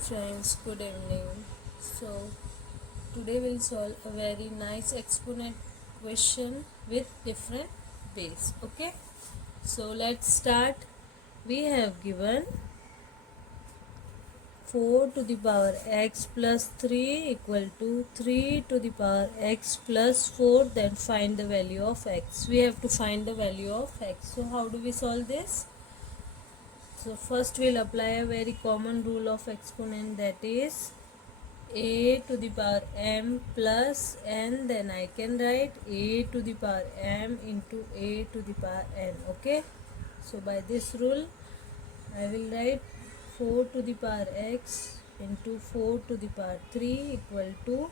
Friends, good evening. So today we'll solve a very nice exponent question with different ways. Okay, so let's start. We have given 4 to the power x plus 3 equal to 3 to the power x plus 4. Then find the value of x. We have to find the value of x. So how do we solve this? So first we'll apply a very common rule of exponent, that is a to the power m plus n. Then I can write a to the power m into a to the power n. Okay, so by this rule I will write 4 to the power x into 4 to the power 3 equal to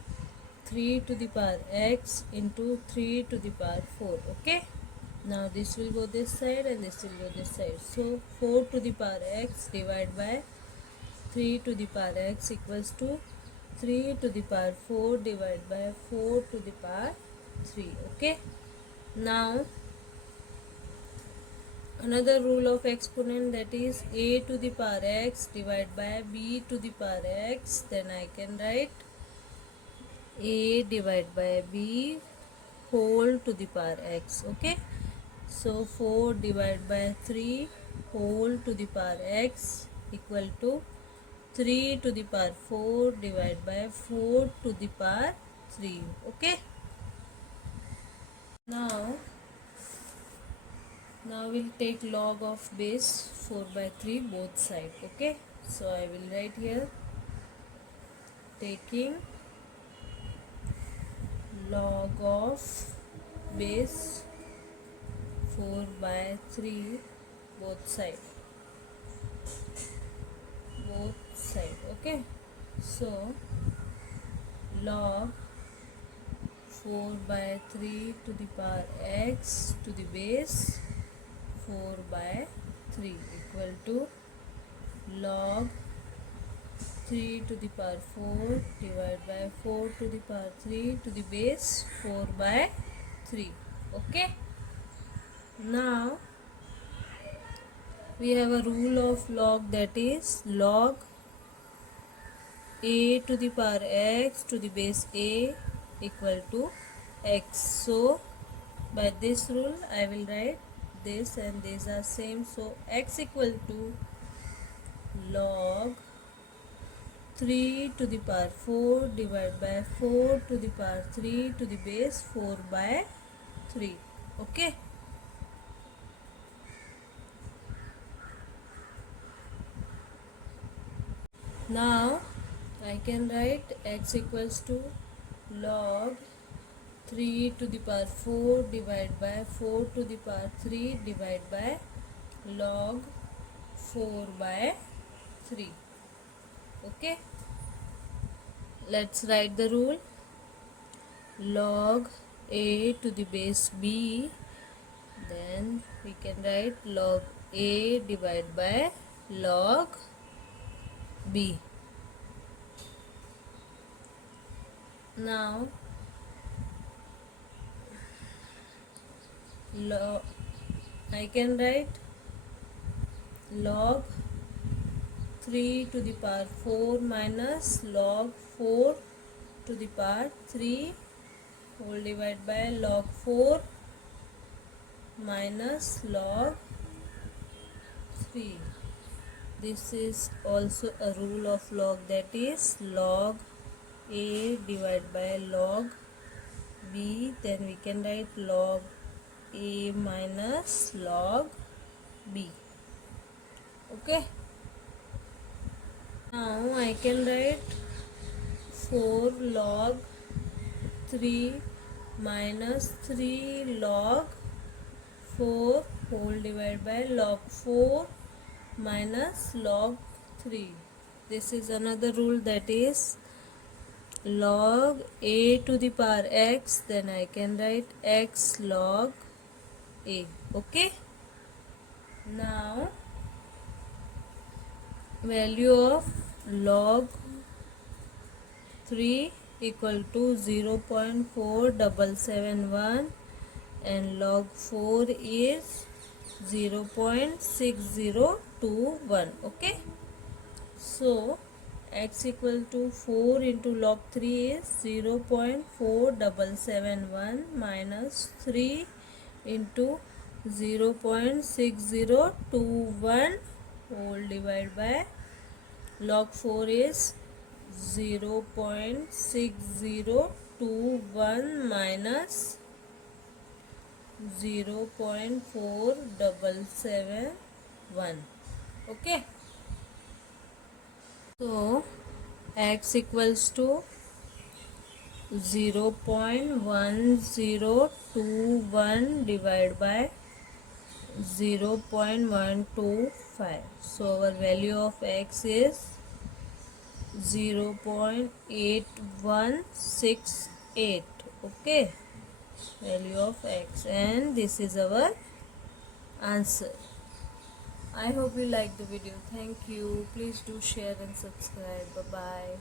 3 to the power x into 3 to the power 4. Okay, now this will go this side and this will go this side. So 4 to the power x divided by 3 to the power x equals to 3 to the power 4 divided by 4 to the power 3. Okay, now another rule of exponent, that is a to the power x divided by b to the power x. Then I can write a divided by b whole to the power x. Okay, so 4 divided by 3 whole to the power x equal to 3 to the power 4 divided by 4 to the power 3. Okay, now we'll take log of base 4 by 3 both sides. Okay, so I will write here taking log of base 4 by 3 both side. Okay, so log 4 by 3 to the power x to the base 4 by 3 equal to log 3 to the power 4 divided by 4 to the power 3 to the base 4 by 3. Okay, now we have a rule of log, that is log a to the power x to the base a equal to x. So by this rule I will write this and these are same, so x equal to log 3 to the power 4 divided by 4 to the power 3 to the base 4 by 3. Okay, now I can write x equals to log 3 to the power 4 divided by 4 to the power 3 divided by log 4 by 3. Okay, let's write the rule. Log a to the base b, then we can write log a divided by log b. Now I can write log 3 to the power 4 minus log 4 to the power 3 whole divided by log 4 minus log 3. This is also a rule of log, that is log a divided by log b. Then we can write log a minus log b. Okay, now I can write 4 log 3 minus 3 log 4 whole divided by log 4 minus log 3. This is another rule, that is log a to the power x. Then I can write x log a. Okay, now value of log 3 equal to 0.4771 and log 4 is 0.6021. Okay, so x equal to 4 into log 3 is 0.4771 minus 3 into 0.6021 whole divided by log 4 is 0.6021 minus 0.4771. Okay, so x equals to 0.1021 divided by 0.125. So our value of x is 0.8168. Okay, value of x, and this is our answer. I hope you like the video. Thank you. Please do share and subscribe. Bye bye.